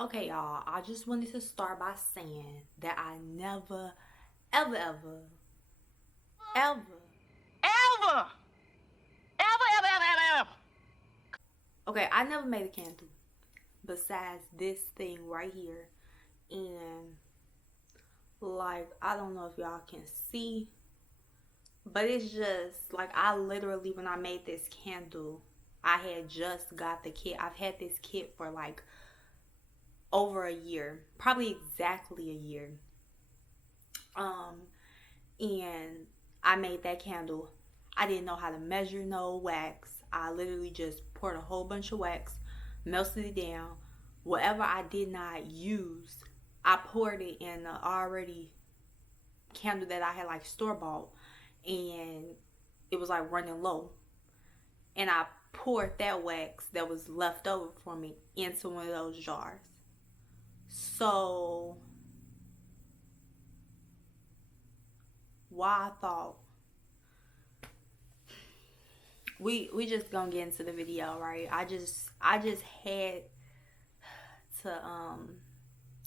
Okay, y'all, I just wanted to start by saying that I never, ever, ever, ever, Ever, ever. okay, I never made a candle besides this thing right here. And, like, I don't know if y'all can see, but it's just, like, I literally, when I made this candle, I had just got the kit. I've had this kit for, like, over a year, probably exactly a year. Um, and I made that candle. I didn't know how to measure no wax. I literally just poured a whole bunch of wax, melted it down. Whatever I did not use, I poured it in the already candle that I had like store bought, and it was like running low. And I poured that wax that was left over for me into one of those jars. So why I thought we just gonna get into the video, right? I just had to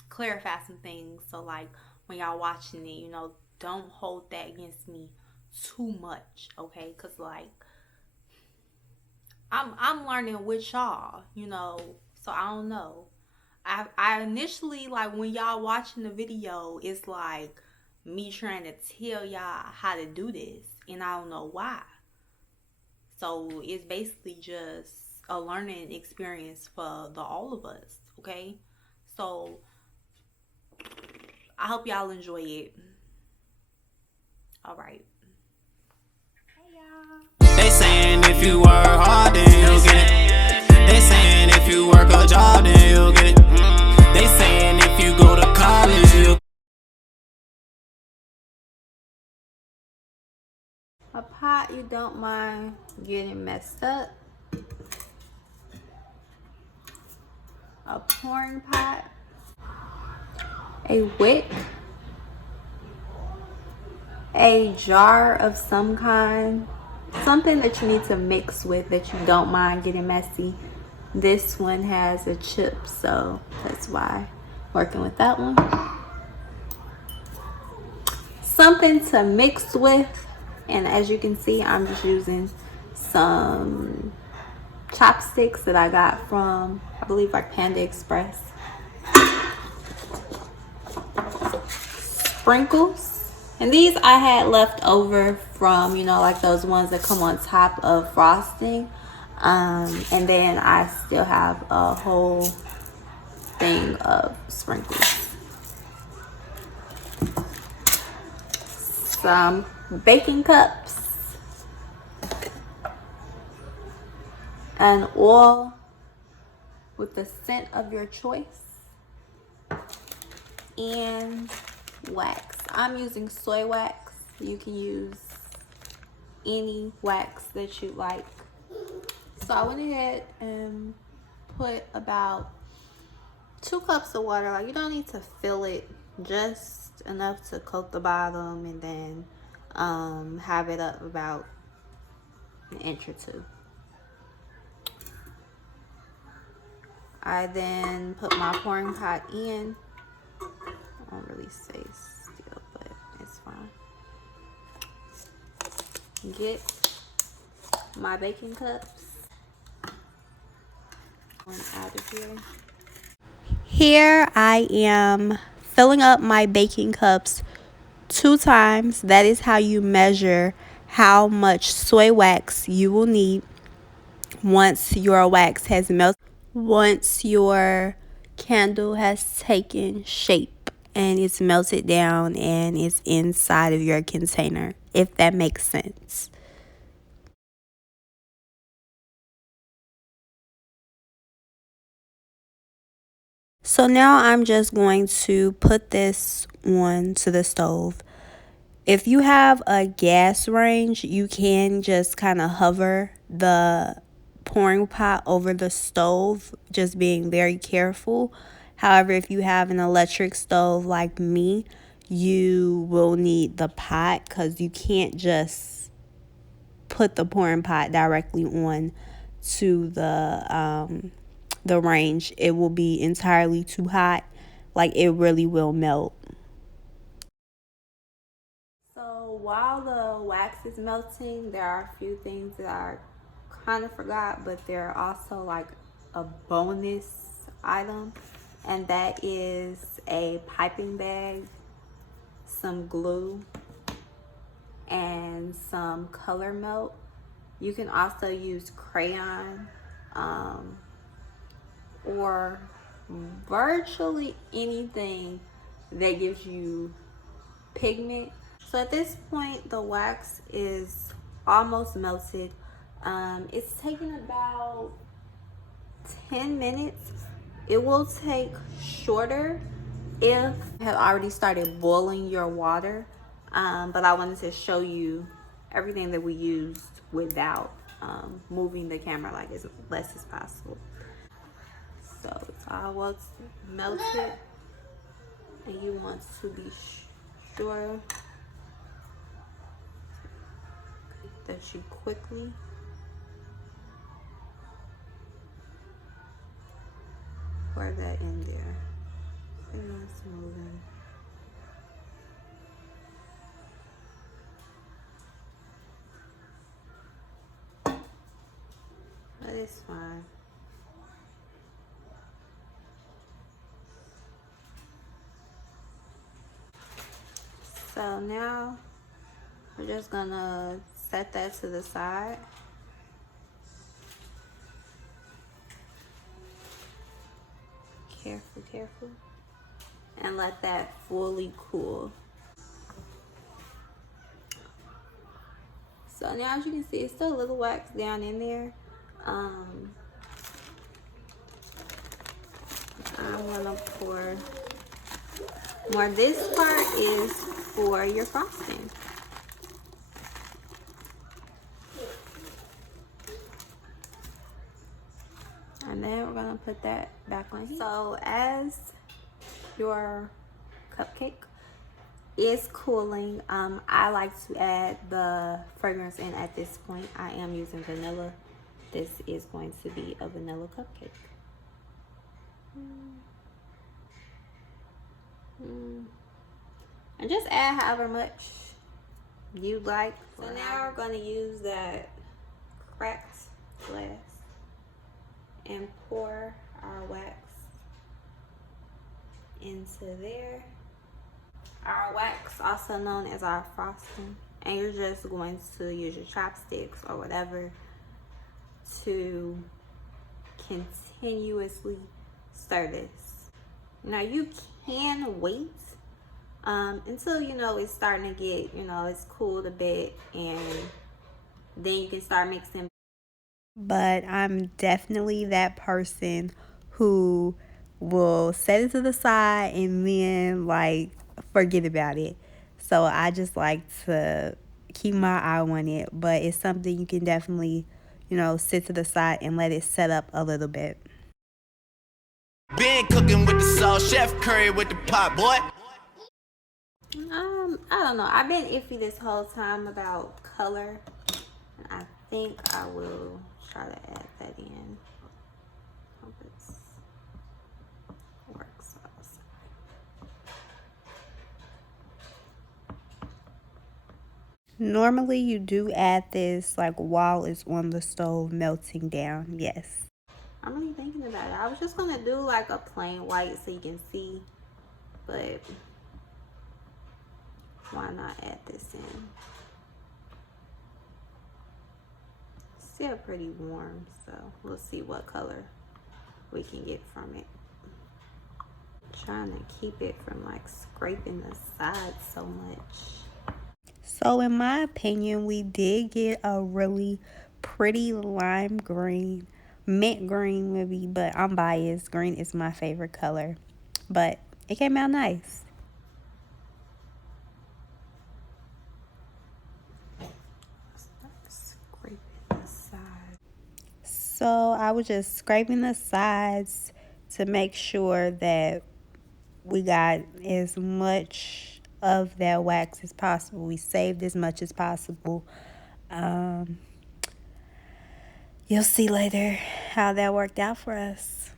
clarify some things, so like when y'all watching it, don't hold that against me too much, okay? Cause like I'm learning with y'all, so I don't know. I initially, like, when y'all watching the video, it's like me trying to tell y'all how to do this, and I don't know why. So it's basically just a learning experience for the all of us, okay? So I hope y'all enjoy it. All right. Hey y'all. They saying if you work hard, then you'll get it. They saying if you work a job, then you'll get it. They saying if you go to college, you'll. A pot you don't mind getting messed up. A pouring pot. A wick. A jar of some kind. Something that you need to mix with that you don't mind getting messy. This one has a chip, so that's why working with that one. Something to mix with, and as you can see, I'm just using some chopsticks that I got from, I believe, like Panda Express. Sprinkles, and these I had left over from, like those ones that come on top of frosting. And then I still have a whole thing of sprinkles. Some baking cups, an oil with the scent of your choice, and wax. I'm using soy wax. You can use any wax that you like. So I went ahead and put about 2 cups of water. Like, you don't need to fill it, just enough to coat the bottom, and then have it up about an inch or two. I then put my pouring pot in. I don't really stay still, but it's fine. Get my baking cups. One out of here. Here I am filling up my baking cups 2 times. That is how you measure how much soy wax you will need once your wax has melted. Once your candle has taken shape and it's melted down and it's inside of your container, if that makes sense. So now I'm just going to put this on to the stove. If you have a gas range, you can just kind of hover the pouring pot over the stove, just being very careful. However, if you have an electric stove like me, you will need the pot, because you can't just put the pouring pot directly on to the the range. It will be entirely too hot. Like, it really will melt. So while the wax is melting, there are a few things that I kind of forgot, but they're also like a bonus item, and that is a piping bag, some glue, and some color melt. You can also use crayon, or virtually anything that gives you pigment. So at this point, the wax is almost melted. It's taking about 10 minutes. It will take shorter if you have already started boiling your water. But I wanted to show you everything that we used without moving the camera like as less as possible. So it's all melted, and you want to be sure that you quickly pour that in there. And it's moving. But it's fine. So now we're just gonna set that to the side. Careful, careful. And let that fully cool. So now, as you can see, it's still a little wax down in there. I'm gonna pour more. This part is for your frosting. And then we're gonna put that back on here. So as your cupcake is cooling, I like to add the fragrance in at this point. I am using vanilla. This is going to be a vanilla cupcake. And just add however much you like. So now we're going to use that cracked glass and pour our wax into there. Our wax, also known as our frosting, and you're just going to use your chopsticks or whatever to continuously stir this. Now you can wait until it's starting to get, it's cooled a bit, and then you can start mixing. But I'm definitely that person who will set it to the side and then like forget about it. So I just like to keep my eye on it, but it's something you can definitely, sit to the side and let it set up a little bit. Been cooking with the sauce, Chef Curry with the pot, boy. I don't know. I've been iffy this whole time about color. And I think I will try to add that in. Hope it works. Normally you do add this like while it's on the stove melting down. Yes. I'm really thinking about it. I was just gonna do like a plain white so you can see, but why not add this in? Still pretty warm, so we'll see what color we can get from it. Trying to keep it from like scraping the sides so much. So in my opinion, we did get a really pretty lime green, mint green maybe, but I'm biased. Green is my favorite color, but it came out nice. So I was just scraping the sides to make sure that we got as much of that wax as possible. We saved as much as possible. you'll see later how that worked out for us.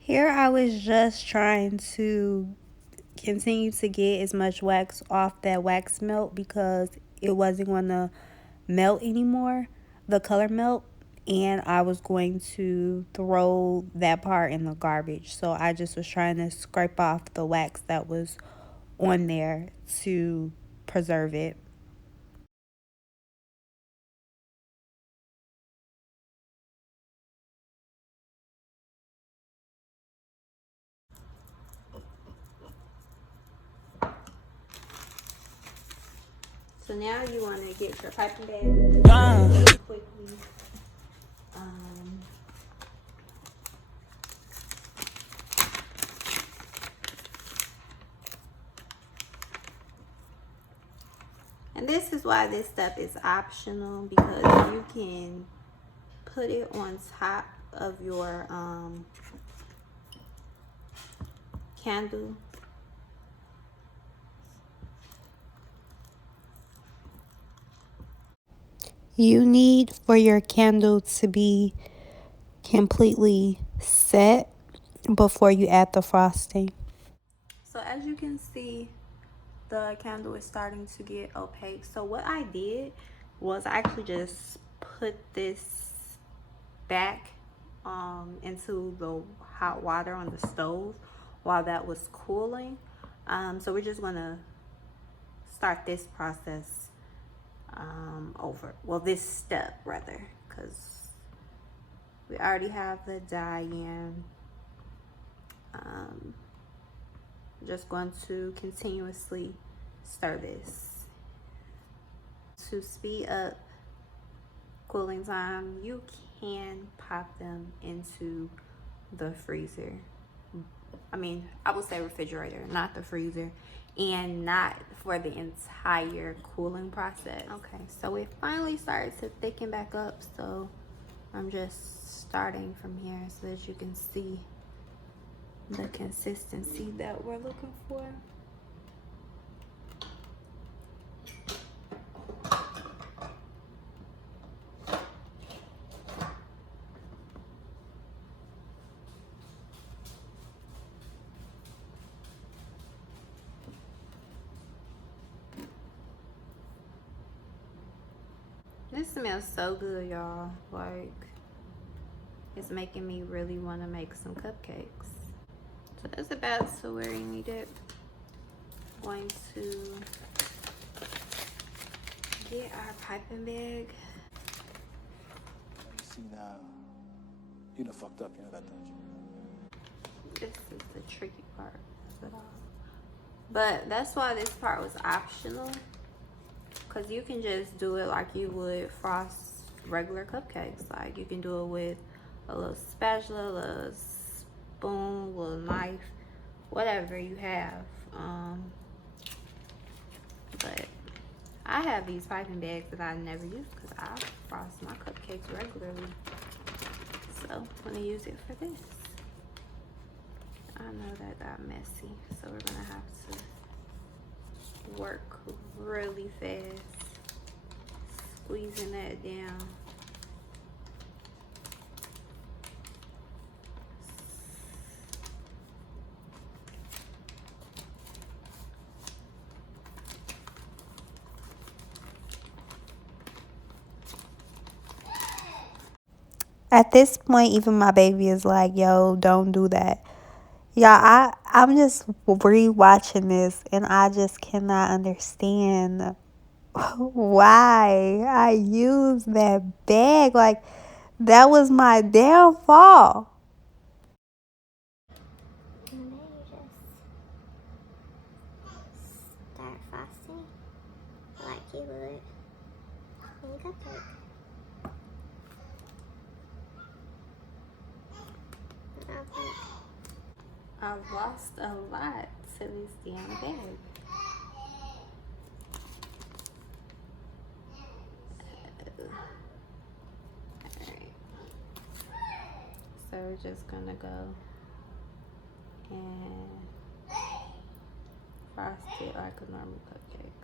Here I was just trying to continue to get as much wax off that wax melt because it wasn't going to melt anymore, the color melt, and I was going to throw that part in the garbage. So I just was trying to scrape off the wax that was on there to preserve it. So now you want to get your piping bag really quickly. And this is why this stuff is optional, because you can put it on top of your candle. You need for your candle to be completely set before you add the frosting. So as you can see, the candle is starting to get opaque. So what I did was I actually just put this back into the hot water on the stove while that was cooling. So we're just gonna start this process over. Well, this step rather, because we already have the dye in. Just going to continuously stir this. To speed up cooling time, you can pop them into the freezer. I would say refrigerator, not the freezer, and not for the entire cooling process. Okay, so it finally started to thicken back up, so I'm just starting from here so that you can see the consistency that we're looking for. This smells so good, y'all. Like, it's making me really want to make some cupcakes. So that's about to where you need it. I'm going to get our piping bag. See now, you done fucked up, you know that, don't you? This is the tricky part of it all. But that's why this part was optional. Because you can just do it like you would frost regular cupcakes. Like, you can do it with a little spatula, a little spoon, a little knife, whatever you have. But I have these piping bags that I never use because I frost my cupcakes regularly. So I'm going to use it for this. I know that got messy, so we're going to have to work really fast, squeezing that down. At this point, even my baby is like, yo, don't do that. Yeah, I'm just rewatching this and I just cannot understand why I used that bag. Like, that was my downfall. And then you just start frosting like you would in a cupcake. I've lost a lot to this damn bag. Alright. So we're just gonna go and frost it like a normal cupcake.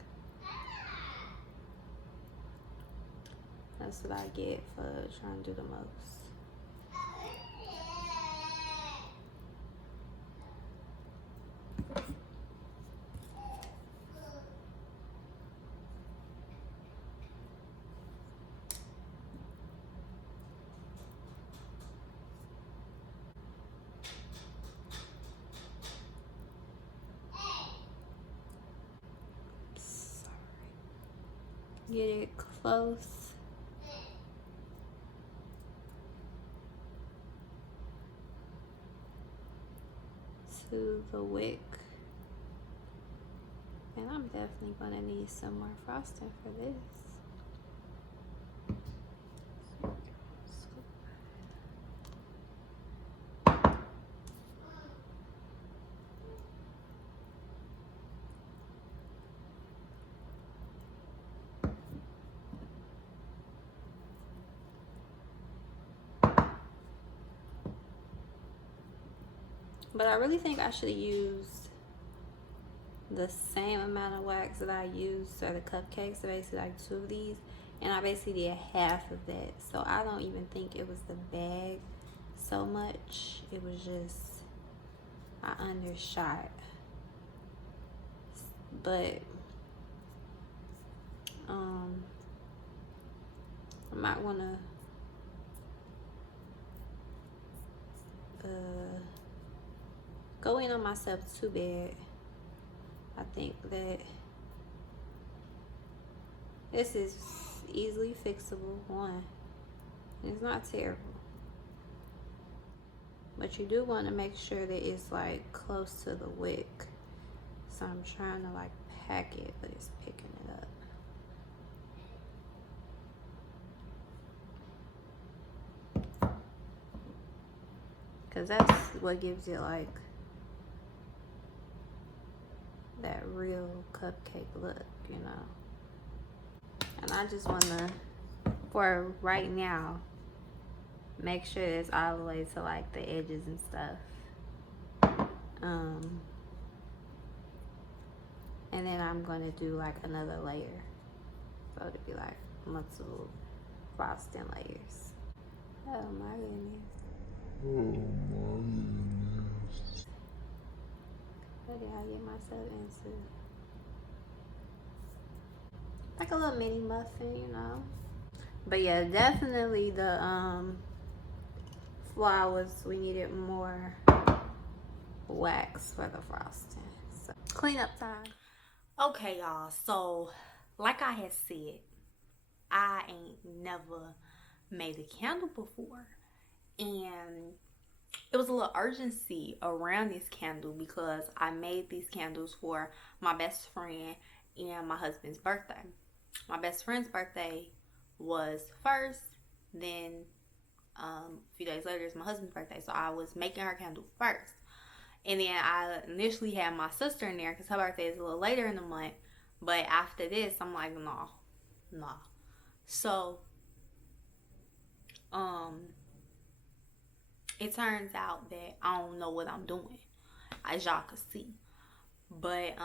That's what I get for trying to do the most. Get it close. To the wick. And I'm definitely gonna need some more frosting for this. But I really think I should have used the same amount of wax that I used for the cupcakes, so basically like 2 of these, and I basically did half of that. So I don't even think it was the bag so much. It was just I undershot. But I might wanna go in on myself too bad. I think that this is easily fixable, one. It's not terrible. But you do want to make sure that it's like close to the wick. So I'm trying to like pack it, but it's picking it up. Cause that's what gives it like that real cupcake look, you know. And I just want to, for right now, make sure it's all the way to like the edges and stuff. And then I'm going to do like another layer. So it'll be like multiple frosting layers. Oh my goodness. What did I get myself into? Like a little mini muffin, you know. But yeah, definitely the flowers, we needed more wax for the frosting. So cleanup time. Okay, y'all. So like I had said, I ain't never made a candle before, and it was a little urgency around this candle because I made these candles for my best friend and my husband's birthday. My best friend's birthday was first, then a few days later is my husband's birthday, so I was making her candle first. And then I initially had my sister in there because her birthday is a little later in the month. But after this, I'm like, nah. So, it turns out that I don't know what I'm doing, as y'all can see. But,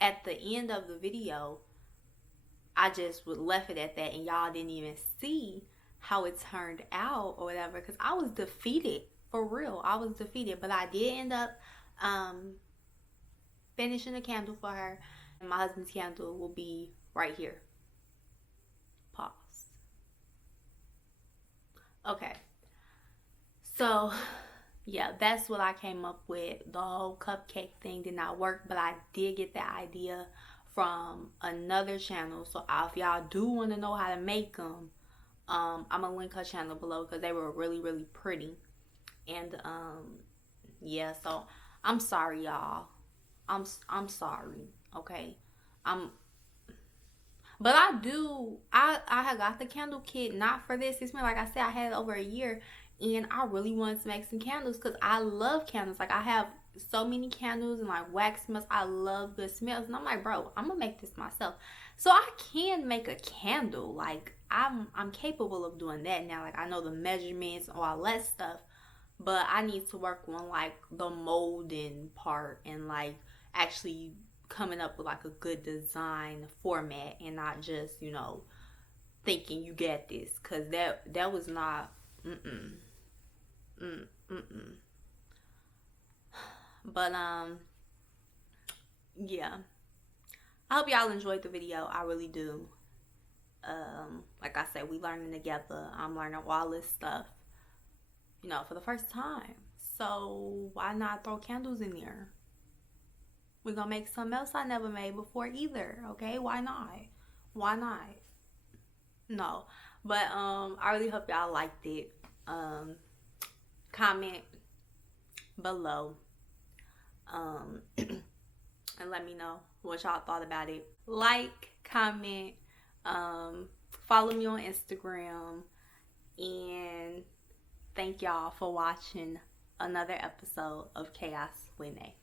at the end of the video, I just left it at that, and y'all didn't even see how it turned out or whatever, because I was defeated. For real, I was defeated. But I did end up finishing the candle for her. And my husband's candle will be right here. Pause. Okay. So, yeah, that's what I came up with. The whole cupcake thing did not work, but I did get the idea from another channel. So if y'all do want to know how to make them, I'm gonna link her channel below because they were really, really pretty. And yeah, so I'm sorry, y'all. I'm sorry, okay? But I had got the candle kit not for this. It's been, like I said, I had it over a year, and I really wanted to make some candles because I love candles. Like, I have so many candles and like wax smells. I love good smells, and I'm like, bro, I'm gonna make this myself. So I can make a candle. Like, I'm capable of doing that now. Like, I know the measurements, all that stuff. but I need to work on like the molding part and like actually coming up with like a good design format and not just, you know, thinking you get this, because that was not but yeah, I hope y'all enjoyed the video. I really do. Like I said, we learning together. I'm learning all this stuff, you know, for the first time. So why not throw candles in there? We're gonna make something else I never made before either. Okay, why not? Why not? No, but I really hope y'all liked it. Comment below, and let me know what y'all thought about it. Like, comment, follow me on Instagram, and thank y'all for watching another episode of Chaos with Nay.